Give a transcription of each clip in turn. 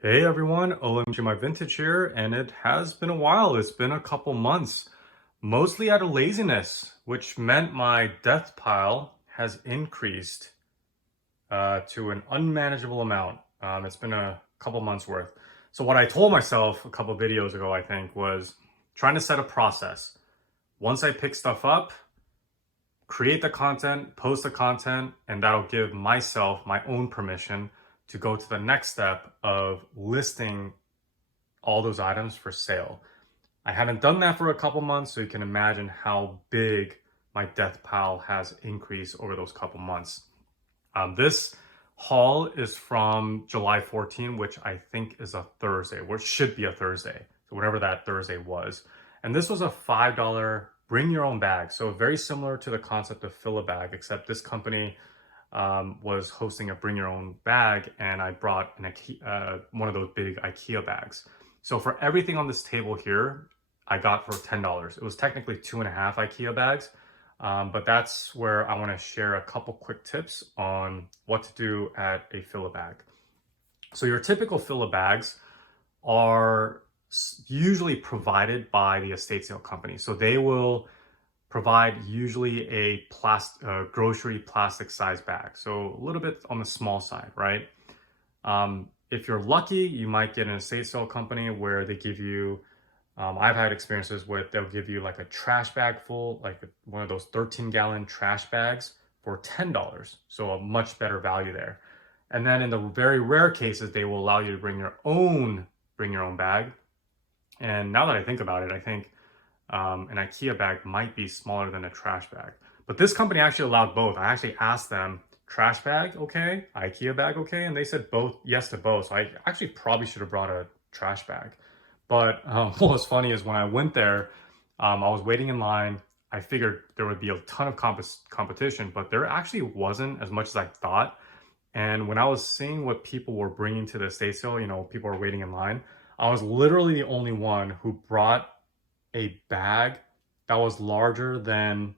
Hey everyone, OMG My Vintage here, and it has been a while. It's been a couple months, mostly out of laziness, which meant my death pile has increased to an unmanageable amount. It's been a couple months worth. So what I told myself a couple videos ago, I think, was trying to set a process. Once I pick stuff up, create the content, post the content, and that'll give myself my own permission to go to the next step of listing all those items for sale. I haven't done that for a couple months, so you can imagine how big my death pile has increased over those couple months. This haul is from July 14, which I think is a Thursday, or should be a Thursday, so whatever that Thursday was. And this was a $5 bring your own bag. So very similar to the concept of fill a bag, except this company was hosting a bring your own bag, and I brought one of those big IKEA bags. So for everything on this table here, I got for $10. It was technically 2.5 IKEA bags, but that's where I want to share a couple quick tips on what to do at a fill-a-bag. So your typical fill-a-bags are usually provided by the estate sale company. So they will provide usually a grocery plastic size bag. So a little bit on the small side, right? If you're lucky, you might get an estate sale company where they give you, I've had experiences with, they'll give you like a trash bag full, like one of those 13-gallon trash bags for $10. So a much better value there. And then in the very rare cases, they will allow you to bring your own bag. And now that I think about it, I think an IKEA bag might be smaller than a trash bag. But this company actually allowed both. I actually asked them, trash bag, okay? IKEA bag, okay? And they said both, yes to both. So I actually probably should have brought a trash bag. But what was funny is when I went there, I was waiting in line. I figured there would be a ton of competition, but there actually wasn't as much as I thought. And when I was seeing what people were bringing to the estate sale, people were waiting in line. I was literally the only one who brought a bag that was larger than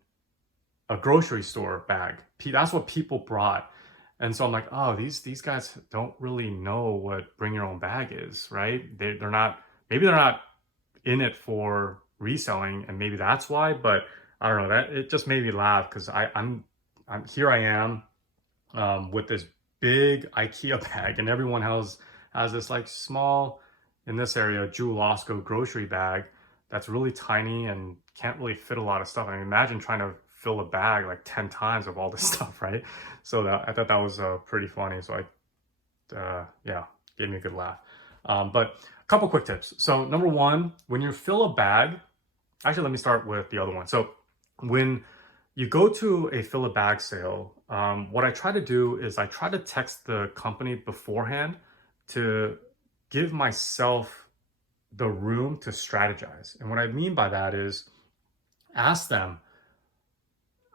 a grocery store bag. That's what people brought. And so I'm like, oh, these guys don't really know what bring your own bag is, right? They're not, maybe they're not in it for reselling, and maybe that's why, but I don't know, that it just made me laugh because I'm here I am with this big IKEA bag, and everyone has this like small, in this area, Jewel Osco grocery bag that's really tiny and can't really fit a lot of stuff. I mean, imagine trying to fill a bag like 10 times of all this stuff, right? So I thought that was pretty funny. So yeah, gave me a good laugh. But a couple quick tips. So number one, when you fill a bag, actually, let me start with the other one. So when you go to a fill a bag sale, what I try to do is I try to text the company beforehand to give myself the room to strategize. And what I mean by that is ask them,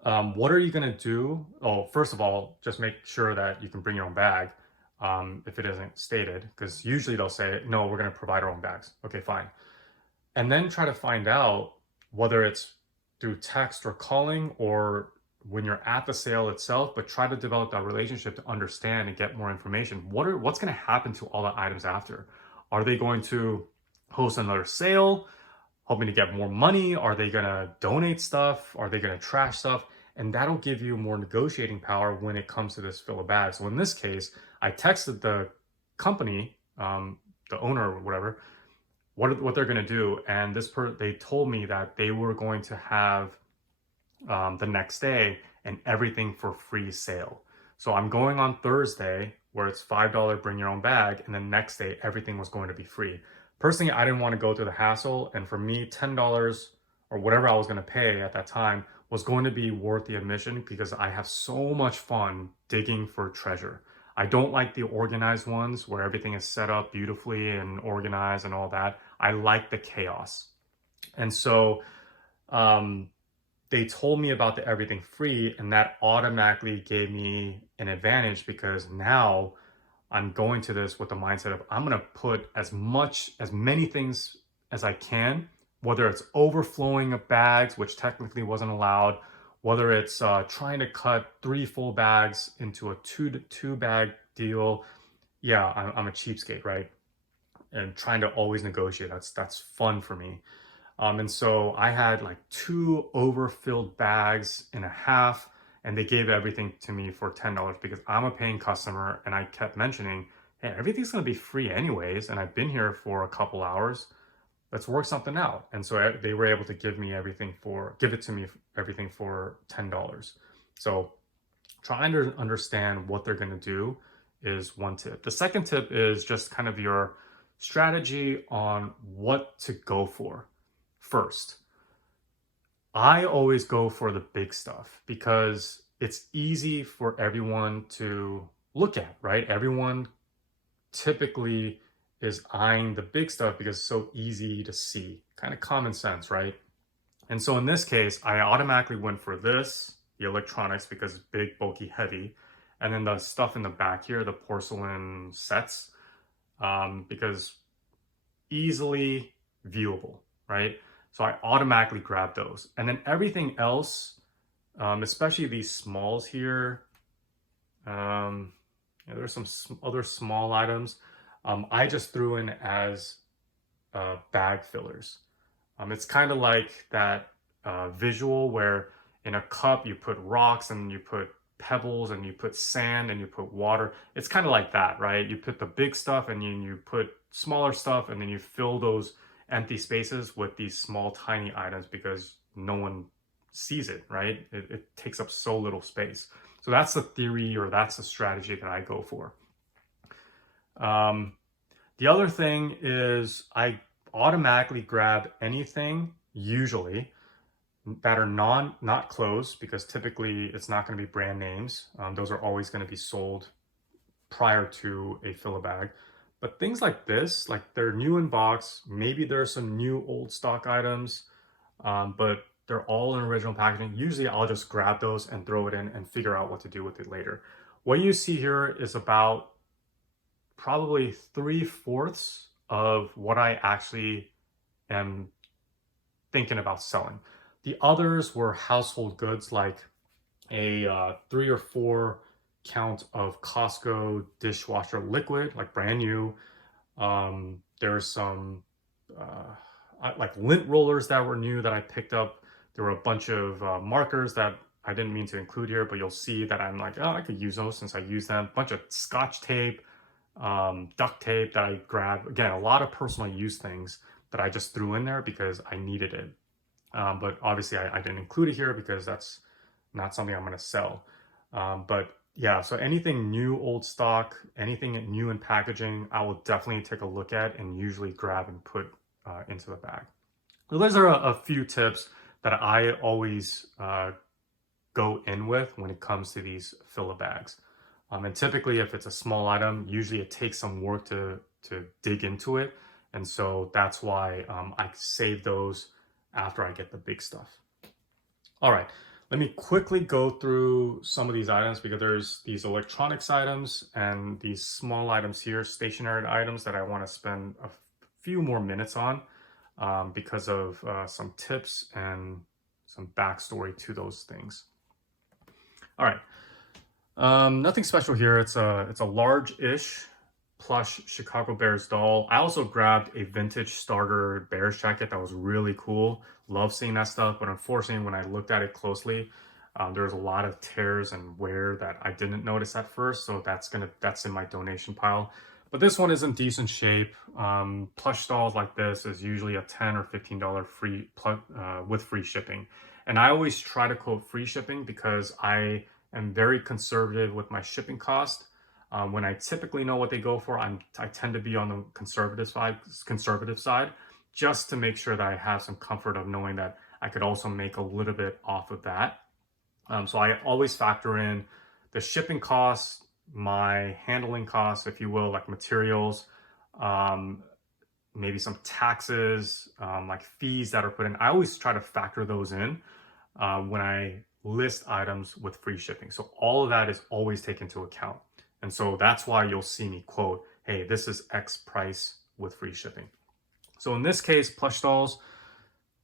what are you going to do? Oh, first of all, just make sure that you can bring your own bag if it isn't stated, because usually they'll say, no, we're going to provide our own bags. Okay, fine. And then try to find out whether it's through text or calling or when you're at the sale itself, but try to develop that relationship to understand and get more information. What's going to happen to all the items after? Are they going to host another sale, hoping to get more money? Are they going to donate stuff? Are they going to trash stuff? And that'll give you more negotiating power when it comes to this fill a bag. So in this case, I texted the company, the owner or whatever, what they're going to do, and they told me that they were going to have the next day and everything for free sale. So I'm going on Thursday where it's $5 bring your own bag, and the next day everything was going to be free. Personally, I didn't want to go through the hassle, and for me, $10 or whatever I was going to pay at that time was going to be worth the admission because I have so much fun digging for treasure. I don't like the organized ones where everything is set up beautifully and organized and all that. I like the chaos. And so they told me about the everything free, and that automatically gave me an advantage because now I'm going to this with the mindset of I'm going to put as many things as I can, whether it's overflowing of bags, which technically wasn't allowed, whether it's trying to cut 3 full bags into a two bag deal. Yeah, I'm a cheapskate, right? and trying to always negotiate. That's fun for me. And so I had like 2 overfilled bags and a half, and they gave everything to me for $10 because I'm a paying customer, and I kept mentioning, hey, everything's gonna be free anyways, and I've been here for a couple hours. Let's work something out. And so they were able to give it to me, everything for $10. So trying to understand what they're gonna do is one tip. The second tip is just kind of your strategy on what to go for first. I always go for the big stuff because it's easy for everyone to look at, right? Everyone typically is eyeing the big stuff because it's so easy to see. Kind of common sense, right? And so in this case, I automatically went for this, the electronics, because it's big, bulky, heavy. And then the stuff in the back here, the porcelain sets, because easily viewable, right? So I automatically grabbed those. And then everything else, especially these smalls here, there's some other small items. I just threw in as bag fillers. It's kind of like that visual where in a cup you put rocks and you put pebbles and you put sand and you put water. It's kind of like that, right? You put the big stuff and you put smaller stuff, and then you fill those empty spaces with these small tiny items because no one sees it, right? It takes up so little space. So that's the theory, or that's the strategy that I go for. The other thing is I automatically grab anything, usually, that are not closed, because typically it's not going to be brand names. Those are always going to be sold prior to a fill a bag. But things like this, like they're new in box, maybe there's some new old stock items, but they're all in original packaging. Usually I'll just grab those and throw it in and figure out what to do with it later. What you see here is about probably 3/4 of what I actually am thinking about selling. The others were household goods, like a 3 or 4 count of Costco dishwasher liquid, like brand new. There's some like lint rollers that were new that I picked up. There were a bunch of markers that I didn't mean to include here, but you'll see that I'm like, oh, I could use those since I use them. A bunch of Scotch tape, duct tape that I grabbed. Again, a lot of personal use things that I just threw in there because I needed it. But obviously I didn't include it here because that's not something I'm going to sell. But yeah, so anything new, old stock, anything new in packaging, I will definitely take a look at and usually grab and put into the bag. So those are a few tips that I always go in with when it comes to these fill-a bags. And typically if it's a small item, usually it takes some work to dig into it. And so that's why I save those after I get the big stuff. All right, let me quickly go through some of these items, because there's these electronics items and these small items here, stationary items, that I want to spend a few more minutes on because of some tips and some backstory to those things. All right, nothing special here. It's a large-ish plush Chicago Bears doll. I also grabbed a vintage starter Bears jacket that was really cool. Love seeing that stuff, but unfortunately when I looked at it closely, there's a lot of tears and wear that I didn't notice at first, so that's in my donation pile. But this one is in decent shape. Plush dolls like this is usually a $10 or $15 free with free shipping. And I always try to quote free shipping because I am very conservative with my shipping cost. When I typically know what they go for, I tend to be on the conservative side, just to make sure that I have some comfort of knowing that I could also make a little bit off of that. So I always factor in the shipping costs, my handling costs, if you will, like materials, maybe some taxes, like fees that are put in. I always try to factor those in when I list items with free shipping. So all of that is always taken into account. And so that's why you'll see me quote, hey, this is X price with free shipping. So in this case, plush dolls,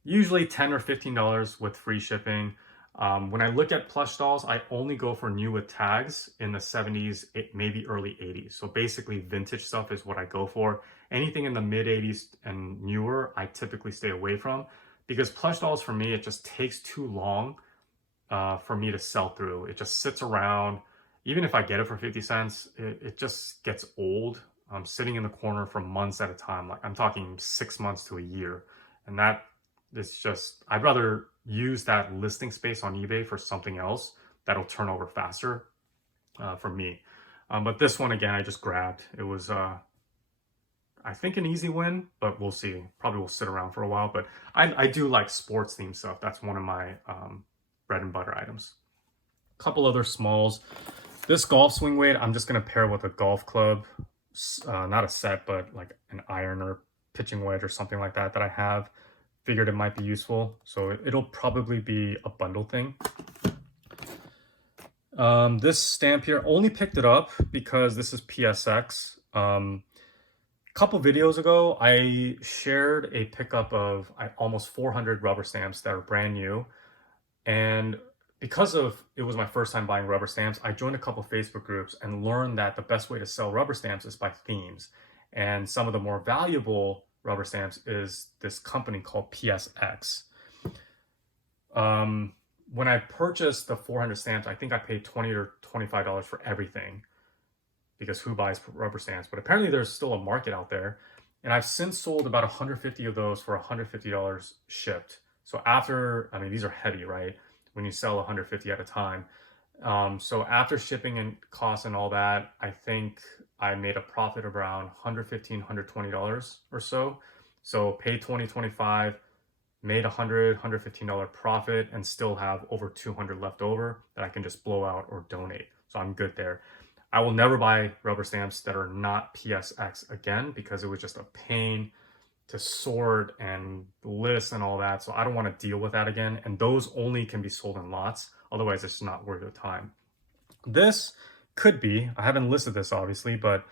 usually $10 or $15 with free shipping. When I look at plush dolls, I only go for new with tags in the 70s, maybe early 80s. So basically vintage stuff is what I go for. Anything in the mid 80s and newer, I typically stay away from, because plush dolls for me, it just takes too long for me to sell through. It just sits around. Even if I get it for 50 cents, it just gets old. I'm sitting in the corner for months at a time. Like I'm talking 6 months to a year. And that is just, I'd rather use that listing space on eBay for something else that'll turn over faster for me. But this one, again, I just grabbed. It was, I think, an easy win, but we'll see. Probably will sit around for a while. But I do like sports themed stuff. That's one of my bread and butter items. A couple other smalls. This golf swing weight, I'm just going to pair with a golf club. Not a set, but like an iron or pitching wedge or something like that I have. Figured it might be useful. So it'll probably be a bundle thing. This stamp here, only picked it up because this is PSX. A couple videos ago, I shared a pickup of almost 400 rubber stamps that are brand new. And because it was my first time buying rubber stamps, I joined a couple Facebook groups and learned that the best way to sell rubber stamps is by themes. And some of the more valuable rubber stamps is this company called PSX. When I purchased the 400 stamps, I think I paid $20 or $25 for everything, because who buys rubber stamps? But apparently there's still a market out there. And I've since sold about 150 of those for $150 shipped. So after, I mean, these are heavy, right? When you sell 150 at a time. So after shipping and costs and all that, I think I made a profit of around $115, $120 or so. So paid $20, $25, made $100, $115 profit, and still have over 200 left over that I can just blow out or donate. So I'm good there. I will never buy rubber stamps that are not PSX again, because it was just a pain to sort and list and all that. So I don't want to deal with that again. And those only can be sold in lots. Otherwise, it's not worth the time. This could be, I haven't listed this obviously, but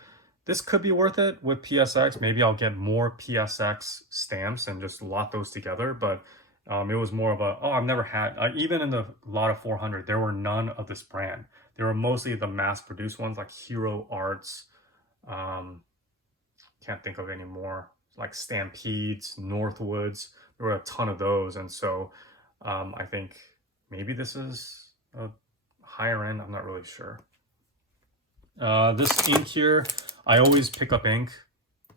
this could be worth it with PSX. Maybe I'll get more PSX stamps and just lot those together. But it was more of a, oh, I've never had, even in the lot of 400, there were none of this brand. There were mostly the mass-produced ones like Hero Arts. Can't think of any more. Like Stampedes, Northwoods. There were a ton of those. And so I think maybe this is a higher end. I'm not really sure. This ink here, I always pick up ink.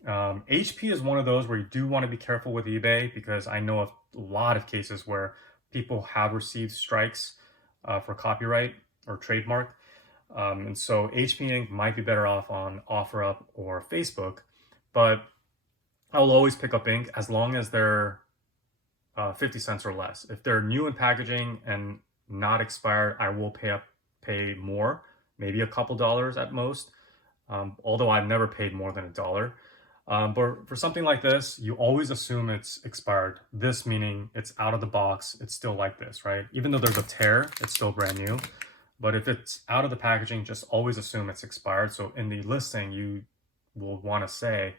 HP is one of those where you do want to be careful with eBay, because I know of a lot of cases where people have received strikes for copyright or trademark. And so HP ink might be better off on OfferUp or Facebook, but I will always pick up ink as long as they're 50 cents or less. If they're new in packaging and not expired, I will pay more, maybe a couple dollars at most. Although I've never paid more than $1. But for something like this, you always assume it's expired. This meaning it's out of the box, it's still like this, right? Even though there's a tear, it's still brand new. But if it's out of the packaging, just always assume it's expired. So in the listing, you will want to say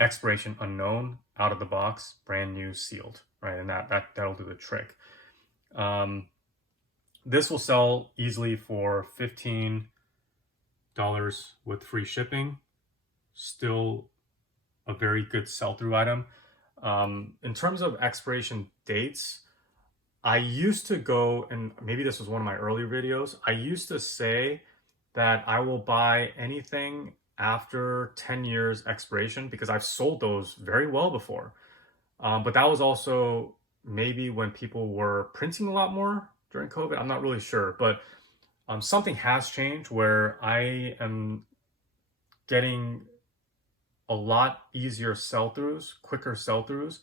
expiration unknown, out of the box, brand new, sealed, right? And that'll do the trick. This will sell easily for $15 with free shipping. Still a very good sell-through item. In terms of expiration dates, I used to go, and maybe this was one of my earlier videos, I used to say that I will buy anything after 10 years expiration, because I've sold those very well before. But that was also maybe when people were printing a lot more during COVID. I'm not really sure, but something has changed where I am getting a lot easier sell-throughs, quicker sell-throughs,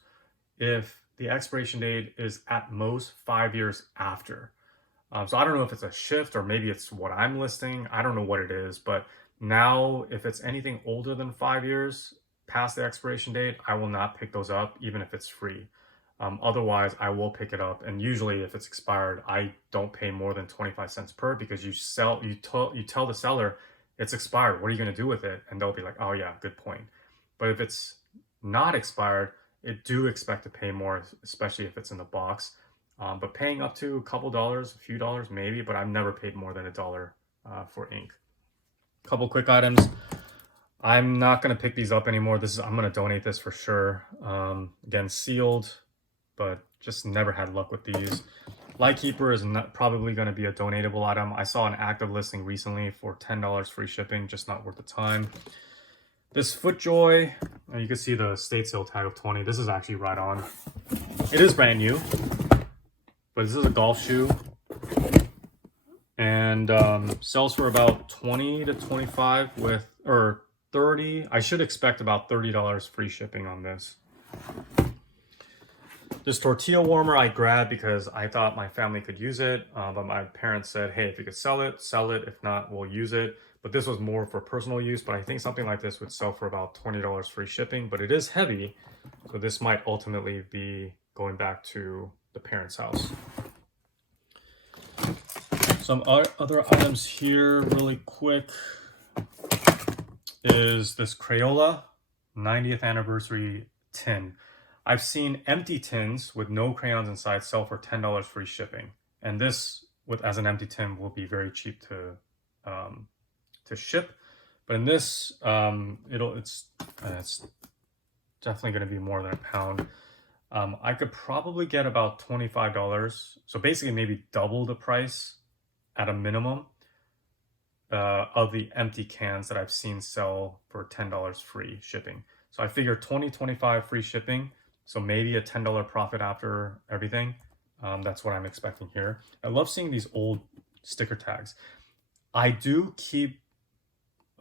if the expiration date is at most 5 years after. So I don't know if it's a shift or maybe it's what I'm listing. I don't know what it is, but now if it's anything older than 5 years past the expiration date, I will not pick those up, even if it's free. Otherwise, I will pick it up. And usually if it's expired, I don't pay more than 25 cents per, because you tell the seller it's expired. What are you going to do with it? And they'll be like, oh yeah, good point. But if it's not expired, do expect to pay more, especially if it's in the box. but paying up to a couple dollars, a few dollars maybe, but I've never paid more than $1 for ink. Couple quick items. I'm not going to pick these up anymore. I'm going to donate this for sure. Again, sealed, but just never had luck with these. Lightkeeper is probably going to be a donatable item. I saw an active listing recently for $10 free shipping, just not worth the time. This FootJoy, you can see the state sale tag of 20. This is actually right on. It is brand new, but this is a golf shoe. And sells for about 20 to 25 with, or 30. I should expect about $30 free shipping on this. This tortilla warmer I grabbed because I thought my family could use it, but my parents said, hey, if you could sell it, sell it. If not, we'll use it. But this was more for personal use, but I think something like this would sell for about $20 free shipping, but it is heavy. So this might ultimately be going back to the parents' house. Some other items here really quick is this Crayola 90th anniversary tin. I've seen empty tins with no crayons inside sell for $10 free shipping. And this, as an empty tin, will be very cheap to ship. But in this, it's definitely going to be more than a pound. I could probably get about $25. So basically maybe double the price at a minimum of the empty cans that I've seen sell for $10 free shipping. So I figure 25 free shipping. So maybe a $10 profit after everything. That's what I'm expecting here. I love seeing these old sticker tags. I do keep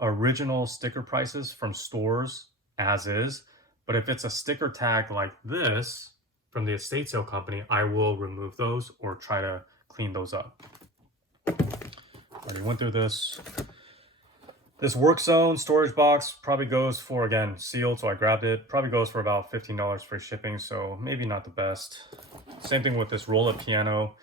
original sticker prices from stores as is, but if it's a sticker tag like this from the estate sale company, I will remove those or try to clean those up. Already went through this. This Work Zone storage box probably goes for, again, sealed, so I grabbed it. Probably goes for about $15 free shipping, so maybe not the best. Same thing with this roll-up piano.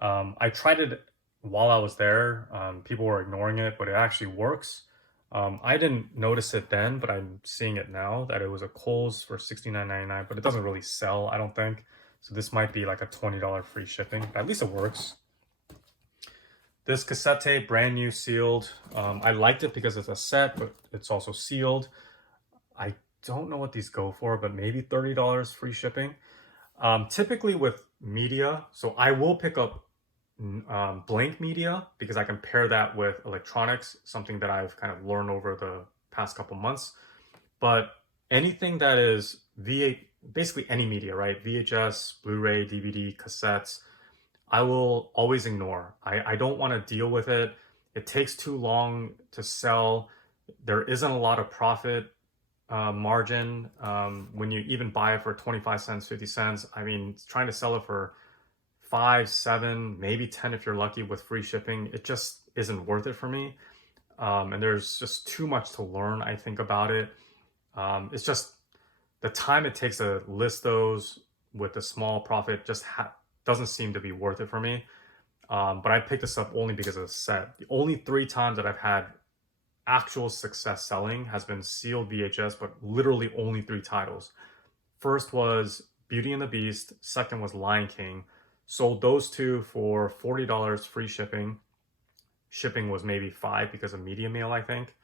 I tried it while I was there. People were ignoring it, but it actually works. I didn't notice it then, but I'm seeing it now that it was a Kohl's for $69.99, but it doesn't really sell, I don't think. So this might be like a $20 free shipping. At least it works. This cassette tape, brand new, sealed. I liked it because it's a set, but it's also sealed. I don't know what these go for, but maybe $30 free shipping. Typically with media, so I will pick up blank media because I can pair that with electronics, something that I've kind of learned over the past couple months. But anything that is basically any media, right? VHS, Blu-ray, DVD, cassettes, I will always ignore. I don't want to deal with it. It takes too long to sell. There isn't a lot of profit margin when you even buy it for 25 cents, 50 cents. I mean, trying to sell it for 5, 7, maybe 10 if you're lucky with free shipping, it just isn't worth it for me. And there's just too much to learn, I think, about it. It's just the time it takes to list those with a small profit just doesn't seem to be worth it for me. But I picked this up only because of the set. The only 3 times that I've had actual success selling has been sealed VHS, but literally only 3 titles. First was Beauty and the Beast. Second was Lion King. Sold those 2 for $40 free shipping. Shipping was maybe $5 because of media mail, I think.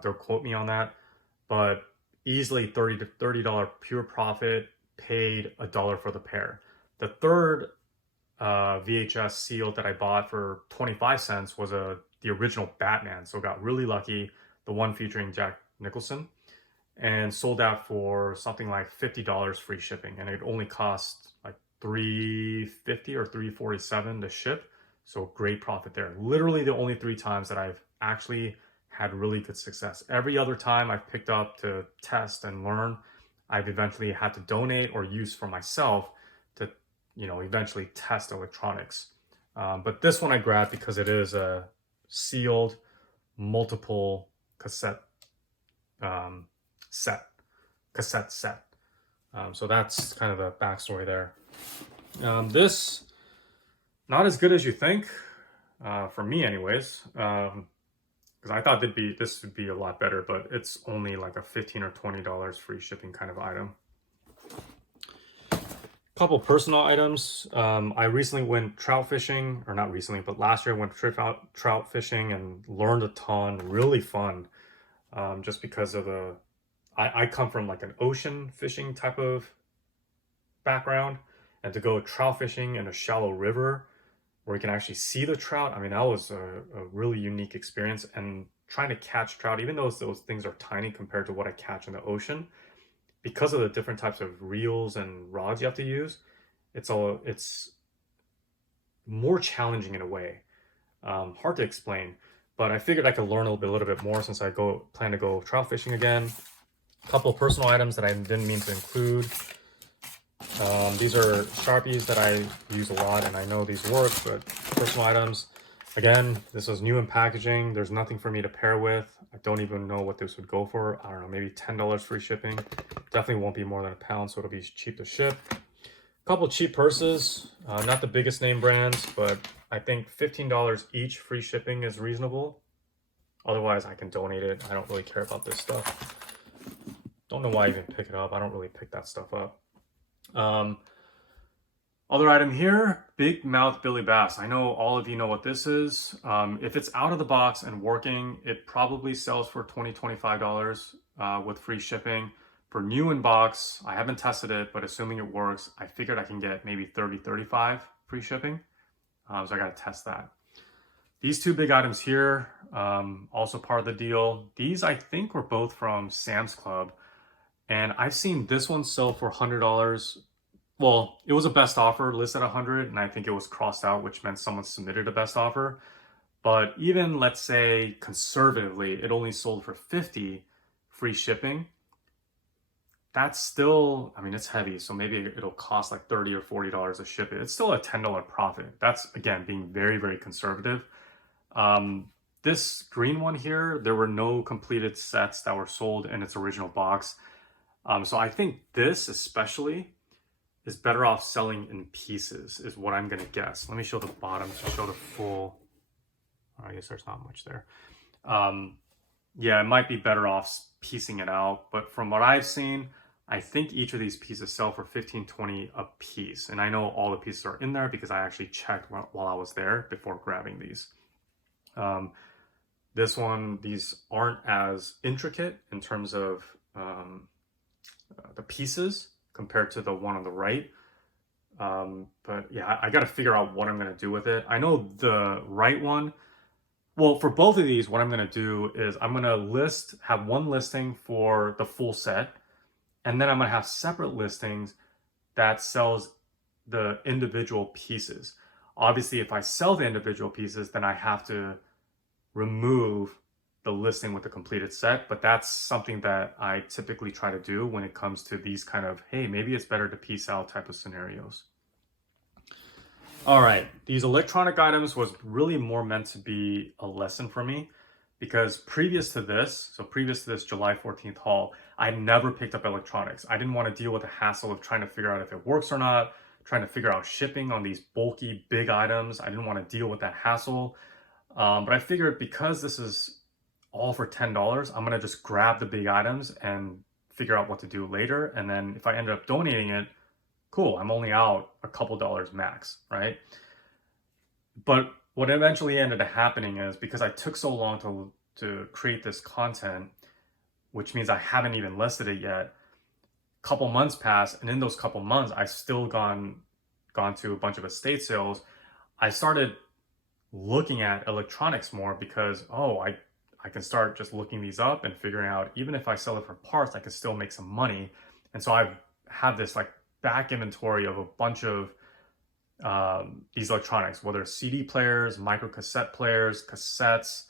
Don't quote me on that. But easily $30 pure profit, paid $1 for the pair. The third VHS seal that I bought for 25 cents was the original Batman. So got really lucky, the one featuring Jack Nicholson, and sold out for something like $50 free shipping. And it only cost like $3.50 or $3.47 to ship. So great profit there. Literally the only 3 times that I've actually had really good success. Every other time I've picked up to test and learn, I've eventually had to donate or use for myself to, eventually test electronics. But this one I grabbed because it is a sealed multiple cassette set. So that's kind of the backstory there. This, not as good as you think, for me anyways, because I thought this would be a lot better, but it's only like a $15 or $20 free shipping kind of item. Couple personal items. I recently went trout fishing, or not recently, but last year I went trout fishing and learned a ton. Really fun. Just because of I come from like an ocean fishing type of background, and to go trout fishing in a shallow river where you can actually see the trout. I mean, that was a really unique experience. And trying to catch trout, even though those things are tiny compared to what I catch in the ocean, because of the different types of reels and rods you have to use, it's more challenging in a way. Hard to explain, but I figured I could learn a little bit more since I plan to go trout fishing again. A couple of personal items that I didn't mean to include. These are Sharpies that I use a lot, and I know these work, but personal items. Again, this was new in packaging. There's nothing for me to pair with. I don't even know what this would go for. I don't know, maybe $10 free shipping. Definitely won't be more than £1, so it'll be cheap to ship. A couple cheap purses, not the biggest name brands, but I think $15 each free shipping is reasonable. Otherwise, I can donate it. I don't really care about this stuff. Don't know why I even pick it up. I don't really pick that stuff up. Other item here, Big Mouth Billy Bass. I know all of you know what this is. If it's out of the box and working, it probably sells for $20, $25 with free shipping. For new in box, I haven't tested it, but assuming it works, I figured I can get maybe $30, $35 free shipping. So I gotta test that. These two big items here, also part of the deal. These I think were both from Sam's Club. And I've seen this one sell for $100. Well, it was a best offer listed at $100, and I think it was crossed out, which meant someone submitted a best offer. But even, let's say, conservatively, it only sold for $50 free shipping. That's still, I mean, it's heavy, so maybe it'll cost like $30 or $40 to ship it. It's still a $10 profit. That's, again, being very, very conservative. This green one here, there were no completed sets that were sold in its original box. So I think this especially is better off selling in pieces, is what I'm gonna guess. Let me show the bottom to show the full. I guess there's not much there. Yeah, it might be better off piecing it out, but from what I've seen, I think each of these pieces sell for $15, $20 a piece. And I know all the pieces are in there because I actually checked while I was there before grabbing these. This one, these aren't as intricate in terms of the pieces compared to the one on the right. But yeah, I got to figure out what I'm going to do with it. I know the right one, well, for both of these, what I'm going to do is I'm going to have one listing for the full set, and then I'm going to have separate listings that sells the individual pieces. Obviously, if I sell the individual pieces, then I have to remove the listing with the completed set, but that's something that I typically try to do when it comes to these kind of, hey, maybe it's better to piece out type of scenarios. All right, these electronic items was really more meant to be a lesson for me, because previous to this July 14th haul, I never picked up electronics. I didn't want to deal with the hassle of trying to figure out if it works or not, trying to figure out shipping on these bulky big items. I didn't want to deal with that hassle. But I figured because this is all for $10, I'm gonna just grab the big items and figure out what to do later. And then if I ended up donating it, cool, I'm only out a couple dollars max, right? But what eventually ended up happening is, because I took so long to create this content, which means I haven't even listed it yet, a couple months passed, and in those couple months, I still gone to a bunch of estate sales. I started looking at electronics more because, oh, I can start just looking these up and figuring out, even if I sell it for parts, I can still make some money. And so I have this like back inventory of a bunch of these electronics, whether it's CD players, micro cassette players, cassettes,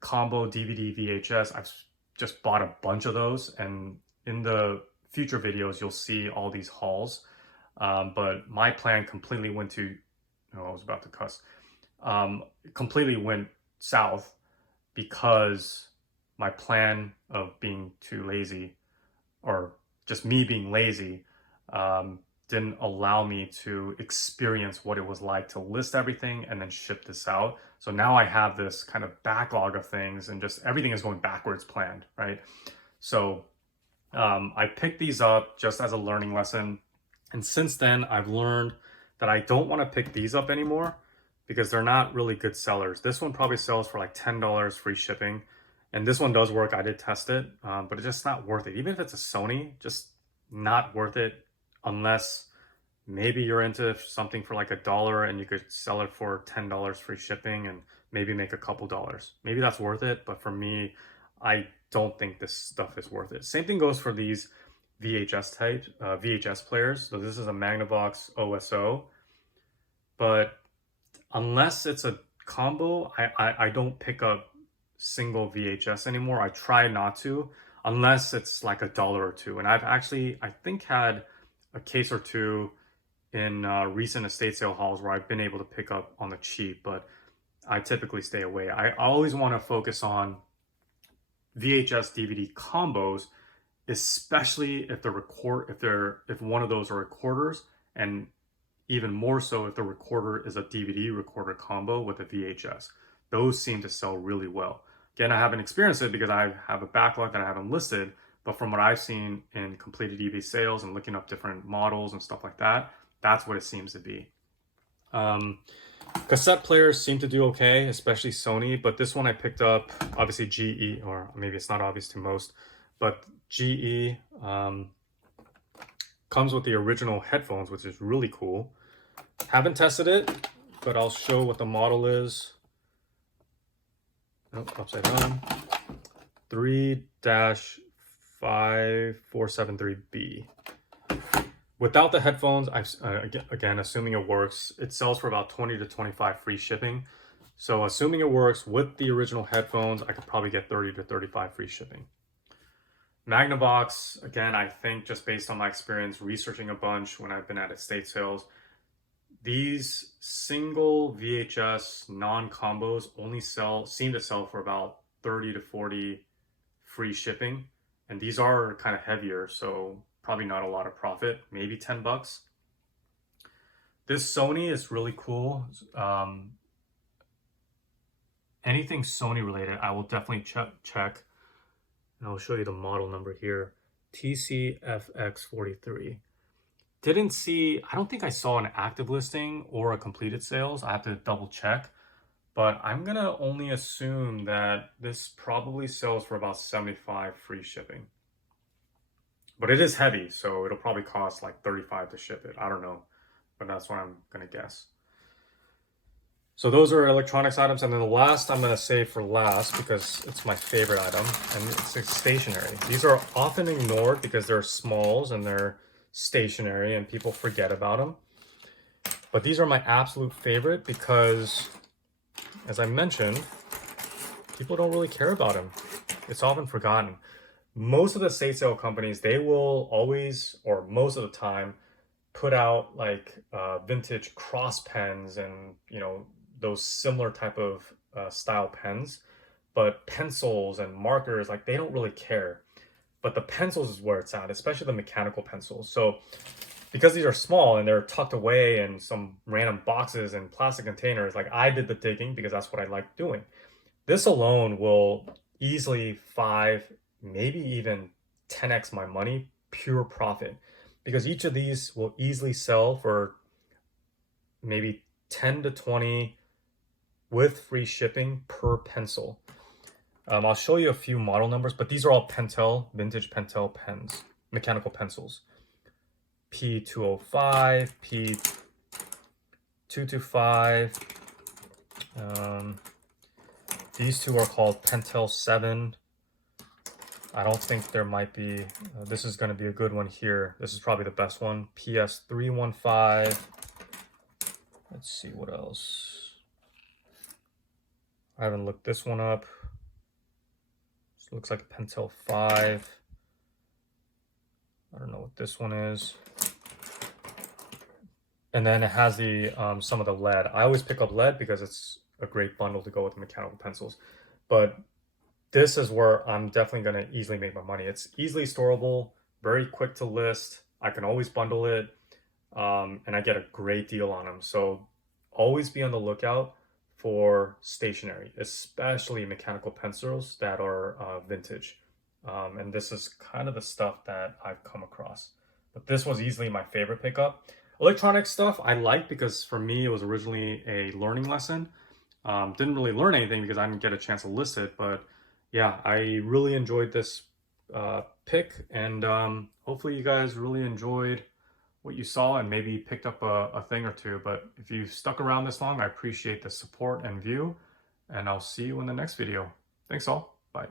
combo DVD, VHS. I've just bought a bunch of those, and in the future videos, you'll see all these hauls. But my plan completely went to, oh, I was about to cuss. Completely went south because my plan of being too lazy, or just me being lazy, didn't allow me to experience what it was like to list everything and then ship this out. So now I have this kind of backlog of things, and just everything is going backwards planned, right? So I picked these up just as a learning lesson. And since then, I've learned that I don't want to pick these up anymore because they're not really good sellers. This one probably sells for like $10 free shipping. And this one does work. I did test it, but it's just not worth it. Even if it's a Sony, just not worth it unless maybe you're into something for like $1 and you could sell it for $10 free shipping and maybe make a couple dollars. Maybe that's worth it. But for me, I don't think this stuff is worth it. Same thing goes for these VHS players. So this is a Magnavox OSO, but unless it's a combo, I don't pick up single VHS anymore. I try not to, unless it's like $1 or two. And I've actually, I think, had a case or two in recent estate sale hauls where I've been able to pick up on the cheap, but I typically stay away. I always want to focus on VHS DVD combos, especially if if one of those are recorders, and even more so if the recorder is a DVD recorder combo with a VHS. Those seem to sell really well. Again, I haven't experienced it because I have a backlog that I haven't listed, but from what I've seen in completed eBay sales and looking up different models and stuff like that, that's what it seems to be. Cassette players seem to do okay, especially Sony, but this one I picked up, obviously GE, or maybe it's not obvious to most, but GE comes with the original headphones, which is really cool. Haven't tested it, but I'll show what the model is. Oh, upside down. 3-5473B. Without the headphones, again, assuming it works, it sells for about 20 to 25 free shipping. So assuming it works with the original headphones, I could probably get 30 to 35 free shipping. Magnavox, again, I think just based on my experience researching a bunch when I've been at estate sales, these single VHS non-combos only seem to sell for about 30 to 40 free shipping. And these are kind of heavier, so probably not a lot of profit, maybe $10. This Sony is really cool. Anything Sony related, I will definitely check. And I'll show you the model number here, TCFX43. I don't think I saw an active listing or a completed sales. I have to double check, but I'm gonna only assume that this probably sells for about 75 free shipping. But it is heavy, so it'll probably cost like 35 to ship it. I don't know, but that's what I'm gonna guess. So those are electronics items, and then the last I'm gonna save for last because it's my favorite item, and it's stationery. These are often ignored because they're smalls and they're stationary and people forget about them. But these are my absolute favorite because, as I mentioned, people don't really care about them. It's often forgotten. Most of the estate sale companies, they will always, or most of the time, put out like vintage cross pens and those similar type of style pens, but pencils and markers, like they don't really care. But the pencils is where it's at, especially the mechanical pencils. So because these are small and they're tucked away in some random boxes and plastic containers, like I did the digging because that's what I like doing. This alone will easily 5, maybe even 10x my money, pure profit. Because each of these will easily sell for maybe 10 to 20 with free shipping per pencil. I'll show you a few model numbers, but these are all Pentel, vintage Pentel pens, mechanical pencils. P205, P225. These two are called Pentel 7. I don't think there might be, this is going to be a good one here. This is probably the best one. PS315. Let's see what else. I haven't looked this one up. This looks like a Pentel 5. I don't know what this one is. And then it has the some of the lead. I always pick up lead because it's a great bundle to go with the mechanical pencils. But this is where I'm definitely going to easily make my money. It's easily storable, very quick to list. I can always bundle it, and I get a great deal on them. So always be on the lookout for stationery, especially mechanical pencils that are vintage. And this is kind of the stuff that I've come across. but this was easily my favorite pickup. Electronic stuff I like because for me it was originally a learning lesson. Didn't really learn anything because I didn't get a chance to list it, but yeah, I really enjoyed this pick, and hopefully you guys really enjoyed what you saw and maybe picked up a thing or two. But if you've stuck around this long, I appreciate the support and view, and I'll see you in the next video. Thanks all. Bye.